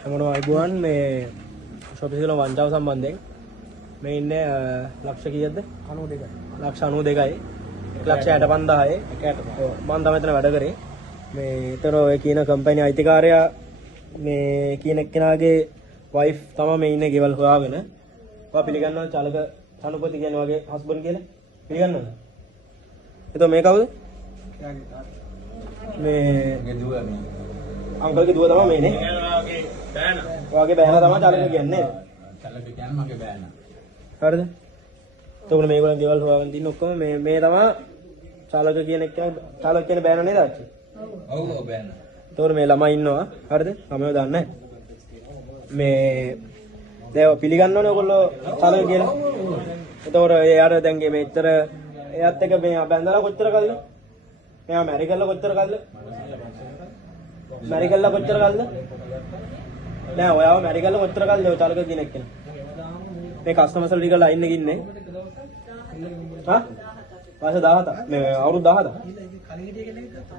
හැමෝටම අයිබෝවන් මේ ෂොපිස් වල වංචාව සම්බන්ධයෙන් මේ ඉන්නේ ලක්ෂ කීයද 92යි ලක්ෂ 92යි 1,65,000යි ඔව් මම තමයි මෙතන වැඩ කරේ මේ ඊතර ඔය කියන කම්පැනි අයිතිකාරයා මේ කියන එක්කෙනාගේ වයිෆ් තමයි මේ ඉන්නේ ගෙවල් හොයාගෙන ඔයා පිළිගන්නවද චලක සනුපති කියන වගේ හස්බන්ඩ් කියලා පිළිගන්නවද එතකොට මේ කවුද මේ දුව මේ අංකල්ගේ දුව තමයි මේ නේ ඔයාගේ බෑනා තමයි චලක කියන්නේ චලක කියන්නේ මගේ බෑනා හරිද එතකොට මේගොල්ලන් ගෙවල් හොයාගෙන තින්න ඔක්කොම මේ තමයි චලක කියන එක්කෙනා චලක කියන බෑනා නේද ආච්චි ඔව් ඔව් බෑනා එතකොට මේ ළමයි ඉන්නවා හරිද ළමයෝ දන්නේ මේ දැන් පිළිගන්නවනේ ඔයගොල්ලෝ චලක කියලා එතකොට එයාට දැන් මෙච්චර එයාත් එක මේ බැඳලා කොච්චර කල්ද මෙයා මැරි කරලා කොච්චර කල්ද මැරි කරලා කොච්චර කල්ද නෑ ඔයාව මැරි කරලා කොච්චර කල්ද ඔය චලක කියන එක්කෙනා මේ කස්ටමර්ස් වල ටික ලයින් එකේ ඉන්නේ හා මාස 17 මේ අවුරුදු 17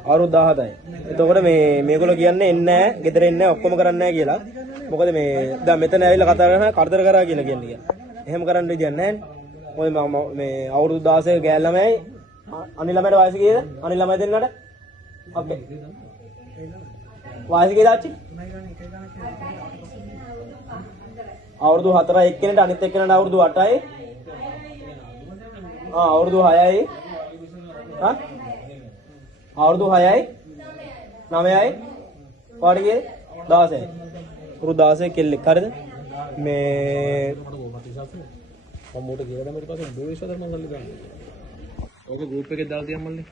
අවුරුදු 17යි එතකොට මේගොල්ලෝ කියන්නේ එන්නේ නැහැ ගෙදර එන්නේ නැහැ ඔක්කොම කරන්නේ නැහැ කියලා මොකද මේ දැන් මෙතන ඇවිල්ලා කතා කරනවා කරදර කරා කියලා කියන්නේ එහෙම කරන්න විදියක් නැහැ ඔය මේ අවුරුදු 16 ගෑල් ළමයි අනිල් ළමයට වයස කීයද අනිල් ළමයි දෙන්නට අපේ වයස කීයද ආච්චි අවුරුදු 4යි එක්කෙනෙක්ට අනිත් එක්කෙනාට අවුරුදු 8යි අවුරුදු 6යි හා අවුරුදු 6යි 9යි පාඩි කීයද 16යි අවුරුදු 16 කෙල්ලෙක් හරිද මේ මොකට කියලා දැන් ඊට පස්සේ දෝෂ ධර්ම ගන්න ගන්න. ඕක ගෲප් එකේ දාලා තියන්න මල්ලේ.